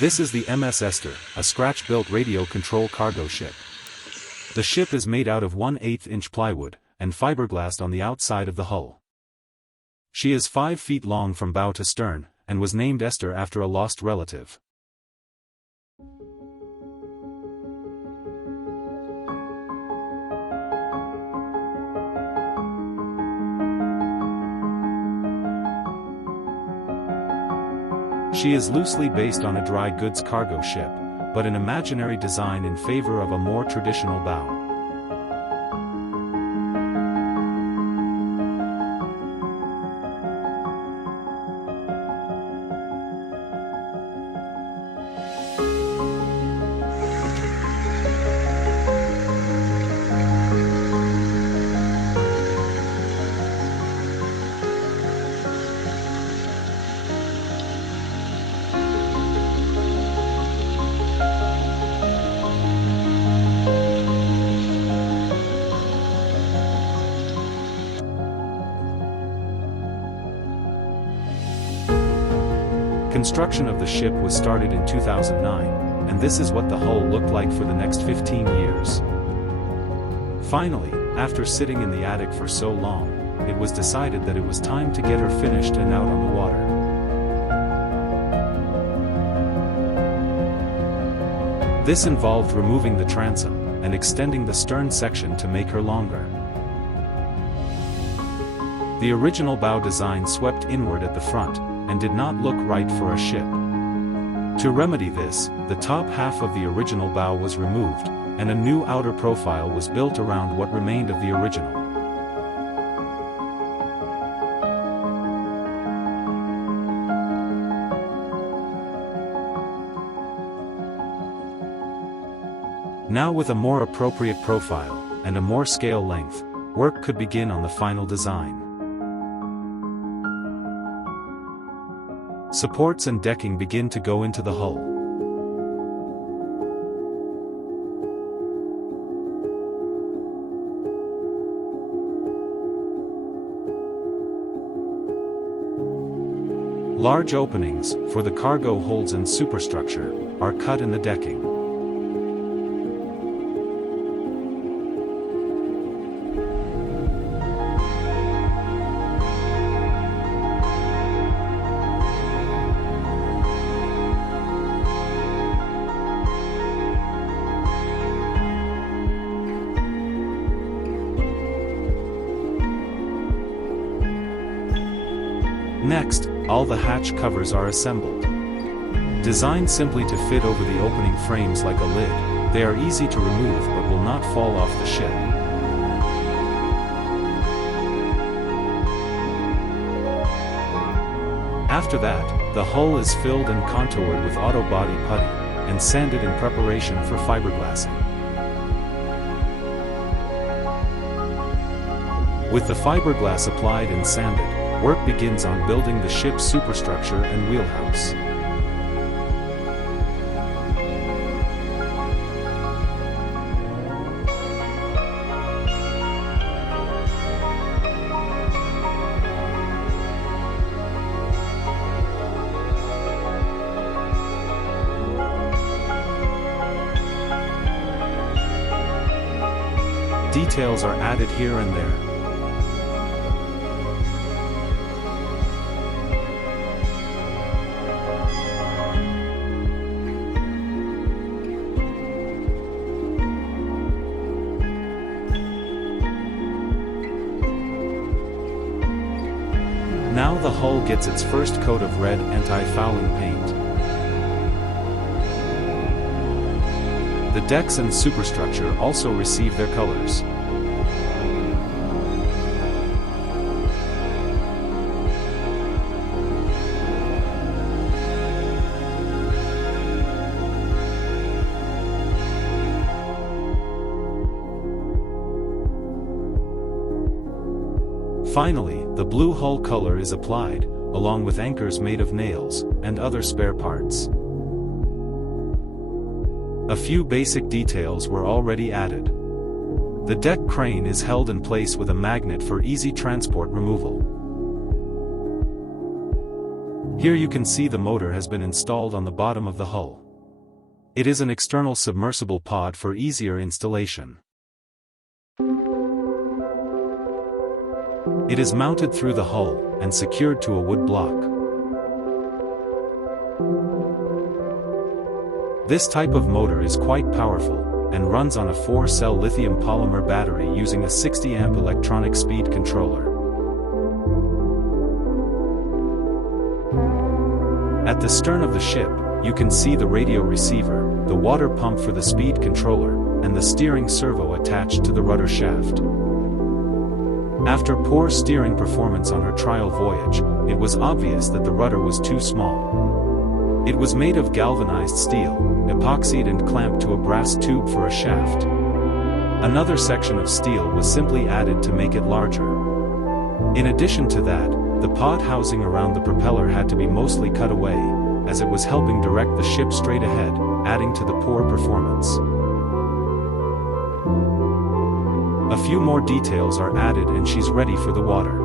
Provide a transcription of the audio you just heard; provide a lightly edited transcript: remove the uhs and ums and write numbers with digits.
This is the MS Esther, a scratch-built radio control cargo ship. The ship is made out of 1/8-inch plywood, and fiberglassed on the outside of the hull. She is 5 feet long from bow to stern, and was named Esther after a lost relative. She is loosely based on a dry goods cargo ship, but an imaginary design in favor of a more traditional bow. Construction of the ship was started in 2009, and this is what the hull looked like for the next 15 years. Finally, after sitting in the attic for so long, it was decided that it was time to get her finished and out on the water. This involved removing the transom, and extending the stern section to make her longer. The original bow design swept inward at the front, and did not look right for a ship. To remedy this, the top half of the original bow was removed, and a new outer profile was built around what remained of the original. Now with a more appropriate profile, and a more scale length, work could begin on the final design. Supports and decking begin to go into the hull. Large openings, for the cargo holds and superstructure, are cut in the decking. Next, all the hatch covers are assembled. Designed simply to fit over the opening frames like a lid, they are easy to remove but will not fall off the ship. After that, the hull is filled and contoured with auto body putty, and sanded in preparation for fiberglassing. With the fiberglass applied and sanded, work begins on building the ship's superstructure and wheelhouse. Details are added here and there. Now the hull gets its first coat of red anti-fouling paint. The decks and superstructure also receive their colors. Finally, the blue hull color is applied, along with anchors made of nails, and other spare parts. A few basic details were already added. The deck crane is held in place with a magnet for easy transport removal. Here you can see the motor has been installed on the bottom of the hull. It is an external submersible pod for easier installation. It is mounted through the hull, and secured to a wood block. This type of motor is quite powerful, and runs on a 4-cell lithium polymer battery using a 60-amp electronic speed controller. At the stern of the ship, you can see the radio receiver, the water pump for the speed controller, and the steering servo attached to the rudder shaft. After poor steering performance on her trial voyage, it was obvious that the rudder was too small. It was made of galvanized steel, epoxied and clamped to a brass tube for a shaft. Another section of steel was simply added to make it larger. In addition to that, the pod housing around the propeller had to be mostly cut away, as it was helping direct the ship straight ahead, adding to the poor performance. A few more details are added and she's ready for the water.